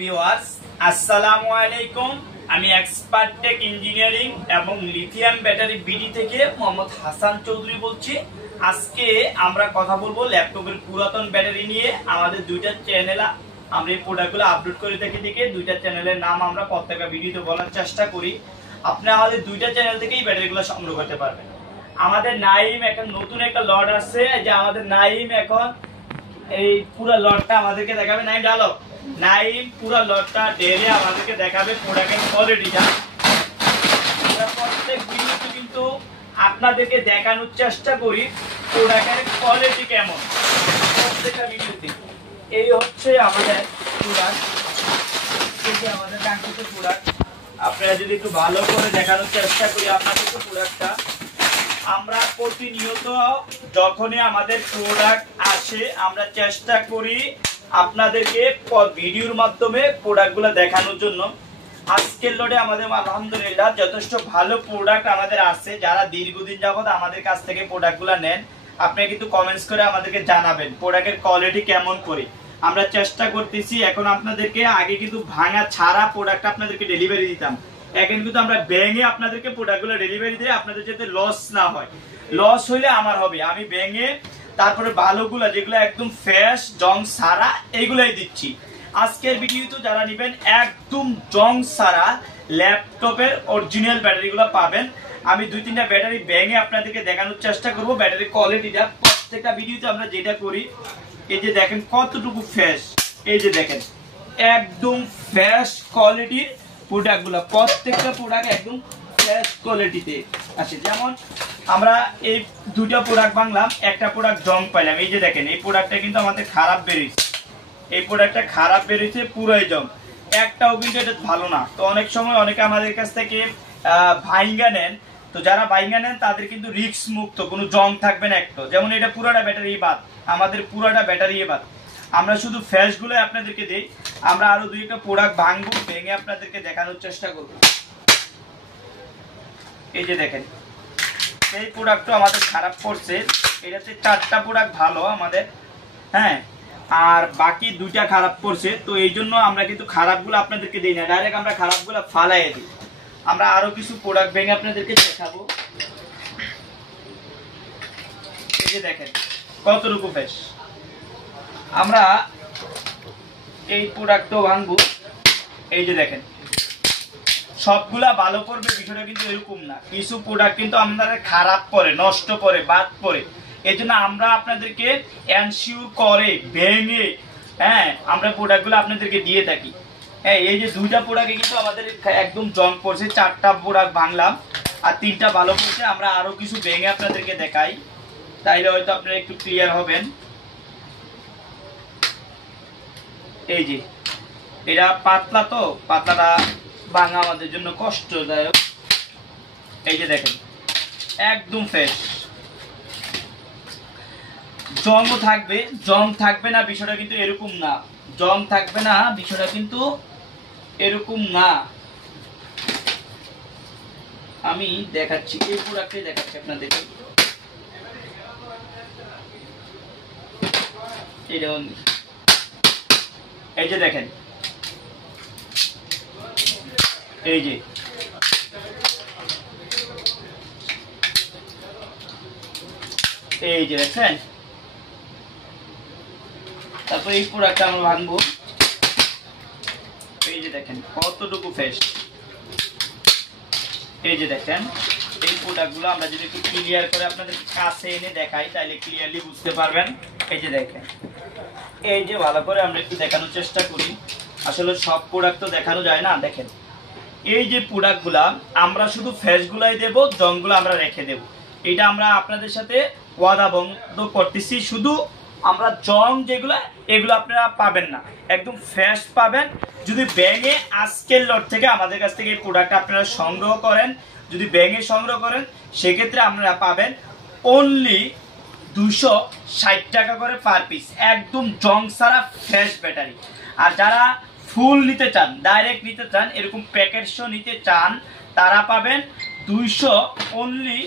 Viewers আসসালামু আলাইকুম। আমি এক্সপার্ট টেক ইঞ্জিনিয়ারিং এবং লিথিয়াম ব্যাটারি বিডি থেকে মোহাম্মদ হাসান চৌধুরী বলছি। আজকে আমরা কথা বলবো ল্যাপটপের পুরাতন ব্যাটারি নিয়ে। আমাদের দুইটা চ্যানেল আমরা এই প্রোডাক্টগুলো আপলোড করে থাকি, দেখে দুইটা চ্যানেলের নাম আমরা প্রত্যেকটা ভিডিওতে বলার চেষ্টা করি। আপনি আমাদের দুইটা চ্যানেল থেকেই ব্যাটারিগুলো সংগ্রহ করতে পারবেন। আমাদের নাইম এখন নতুন একটা লট আছে, যে আমাদের নাইম এখন এই পুরো লটটা আমাদেরকে দেখাবে। নাইম ডালো, নাইম পুরো লটটা ঢেলে আমাদেরকে দেখাবে প্রোডাক্টের কোয়ালিটিটা। প্রত্যেক ভিডিওতে কিন্তু আপনাদেরকে দেখানোর চেষ্টা করি প্রোডাক্টের কোয়ালিটি কেমন প্রত্যেকটা ভিডিওতে। এই হচ্ছে আমাদের প্রোডাক্ট, এই যে আমাদের কাঙ্ক্ষিত প্রোডাক্ট। আপনারা যদি একটু ভালো করে দেখানোর চেষ্টা করি আপনাদেরকে প্রোডাক্টটা, আমরা প্রতিনিয়ত যখনই আমাদের প্রোডাক্ট আসে আমরা চেষ্টা করি আপনাদেরকে ভিডিওর মাধ্যমে প্রোডাক্টগুলো দেখানোর জন্য। আজকের লটে আমাদের আলহামদুলিল্লাহ যথেষ্ট ভালো প্রোডাক্ট আমাদের আছে। যারা দীর্ঘদিন যাবত আমাদের কাছ থেকে প্রোডাক্টগুলো নেন, আপনি কিন্তু কমেন্টস করে আমাদেরকে জানাবেন প্রোডাক্টের কোয়ালিটি কেমন করে। আমরা চেষ্টা করতেছি এখন আপনাদেরকে, আগে কিন্তু ভাঙা ছাড়া প্রোডাক্ট আপনাদেরকে ডেলিভারি দিতাম, এখন কিন্তু আমরা ভেঙে আপনাদেরকে প্রোডাক্টগুলো ডেলিভারি দিয়ে আপনাদের যাতে লস না হয়। লস হইলে আমার হবে, আমি ভেঙে তারপরে ভালোগুলো যেগুলো একদম ফ্রেশ জং সারা এইগুলাই দিচ্ছি। আজকের ভিডিওতে যারা নেবেন একদম জং সারা ল্যাপটপের অরিজিনাল ব্যাটারিগুলো পাবেন। আমি দুই তিনটা ব্যাটারি ভেঙে আপনাদেরকে দেখানোর চেষ্টা করব ব্যাটারির কোয়ালিটিটা। প্রত্যেকটা ভিডিওতে আমরা যেটা করি, এই যে দেখেন কতটুকু ফ্রেশ, এই যে দেখেন একদম ফ্রেশ কোয়ালিটির প্রোডাক্টগুলো। প্রত্যেকটা প্রোডাক্ট একদম ফ্রেশ কোয়ালিটিতে আছে। যেমন আমরা এই দুটো প্রোডাক্ট বাংলাম, একটা প্রোডাক্ট জং পাইলাম। এই যে দেখেন এই প্রোডাক্টটা কিন্তু আমাদের খারাপ বেরিয়েছে, এই প্রোডাক্টটা খারাপ বেরিয়েছে পুরোই জং, একটাও কিন্তু এটা ভালো না। তো অনেক সময় অনেকে আমাদের কাছ থেকে ভাইঙ্গা নেন, তো যারা ভাইঙ্গা নেন তাদের কিন্তু রিস্ক মুক্ত, কোনো জং থাকবে না একটা। যেমন এটা পুরোটা ব্যাটারি বাদ, আমাদের পুরোটা ব্যাটারি বাদ, আমরা শুধু ফ্রেশ গুলো আপনাদেরকে দিই। আমরা আরো দুই একটা প্রোডাক্ট ভাঙবো, ভেঙে আপনাদেরকে দেখানোর চেষ্টা করব। এই যে দেখেন এই প্রোডাক্টটা আমাদের খারাপ পড়ছে, এটাতে চারটা প্রোডাক্ট ভালো আমাদের, হ্যাঁ, আর বাকি দুইটা খারাপ পড়ছে। তো এই জন্য আমরা কিন্তু খারাপগুলো আপনাদেরকে দিই না, ডাইরেক্ট আমরা খারাপগুলো ফালাই দিই। আমরা আরো কিছু প্রোডাক্ট ভেঙে আপনাদেরকে দেখাবো। এই যে দেখেন কতটুকু ফ্রেশ। আমরা এই প্রোডাক্টও ভাঙবো। এই যে দেখেন সবগুলা ভালো করবে বিষয়টা কিন্তু এরকম না, কিছু প্রোডাক্ট কিন্তু আমাদের খারাপ করে, নষ্ট করে, বাদ পড়ে। এই জন্য আমরা আপনাদেরকে এনশিওর করে ভেঙে, হ্যাঁ, আমরা প্রোডাক্টগুলো আপনাদেরকে দিয়ে থাকি। হ্যাঁ, এই যে দুইটা প্রোডাক্টে কিন্তু আমাদের একদম জং পড়ছে, চারটা প্রোডাক্ট ভাঙলাম আর তিনটা ভালো পড়ছে। আমরা আরো কিছু ভেঙে আপনাদেরকে দেখাই, তাইলে হয়তো আপনারা একটু ক্লিয়ার হবেন। এই যে এটা পাতলা, তো পাতলাটা ভাঙা আমাদের জন্য কষ্টদায়ক। এই যে দেখেন একদম ফ্রেশ, জংও থাকবে, জং থাকবে না বিষয়টা কিন্তু এরকম না, জং থাকবে না বিষয়টা কিন্তু এরকম না। আমি দেখাচ্ছি, এই প্রোডাক্টটাই দেখাচ্ছি আপনাদেরকে। এই যে দেখেন, এই যে এই যে দেখেন। তারপর এই প্রোডাক্টটা আমরা ভাঙবো। এই যে দেখেন কতটুকু ফ্রেশ। এই যে দেখেন এই প্রোডাক্টগুলো আমরা যদি একটু ক্লিয়ার করে আপনাদের কাছে এনে দেখাই তাহলে ক্লিয়ারলি বুঝতে পারবেন। এই যে দেখেন, এই যে ভালো করে আমরা একটু দেখানোর চেষ্টা করি, আসলে সব প্রোডাক্ট তো দেখানো যায় না। দেখেন এই যে প্রোডাক্টগুলা আমরা শুধু ফ্রেশগুলাই দেব, জংগুলো আমরা রেখে দেব। এটা আমরা আপনাদের সাথে ওয়াদা বন্ধ করতেছি। শুধু আমরা জং যেগুলো, এগুলো আপনারা পাবেন না, একদম ফ্রেশ পাবেন। যদি ব্যাঙে আজকের লট থেকে আমাদের কাছ থেকে এই প্রোডাক্ট আপনারা সংগ্রহ করেন, যদি ব্যাঙে সংগ্রহ করেন, সেক্ষেত্রে আপনারা পাবেন অনলি 260 টাকা করে পার পিস, একদম জং সারা ফ্রেশ ব্যাটারি। আর যারা ফুল নিতে চান, ডাইরেক্ট নিতে চান, এরকম প্যাকেট সহ নিতে চান, তারা পাবেন অনলি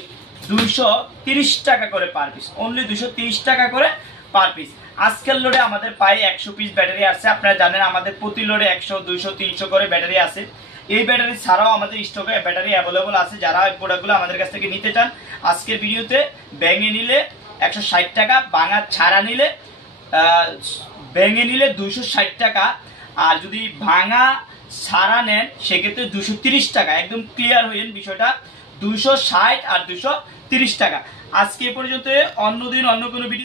230 টাকা করে পার পিস, অনলি 230 টাকা করে পার পিস। আজকের লোডে আমাদের প্রায় 100 পিস ব্যাটারি আছে। আপনারা জানেন আমাদের প্রতি লোডে 100, 200, 300 করে ব্যাটারি আছে। এই ব্যাটারি ছাড়াও আমাদের স্টকে ব্যাটারি অ্যাভেলেবল আছে। যারা এই প্রোডাক্টগুলো আমাদের কাছ থেকে নিতে চান, আজকের ভিডিওতে ভেঙে নিলে 160 টাকা, ভাঙা ছাড়া নিলে ভেঙে নিলে 260 টাকা, আর যদি ভাঙা ছাড়া নেন সেক্ষেত্রে 230 টাকা। একদম ক্লিয়ার হইলেন বিষয়টা, 260 আর 230 টাকা। আজকে এ পর্যন্ত, অন্যদিন অন্য কোনো ভিডিও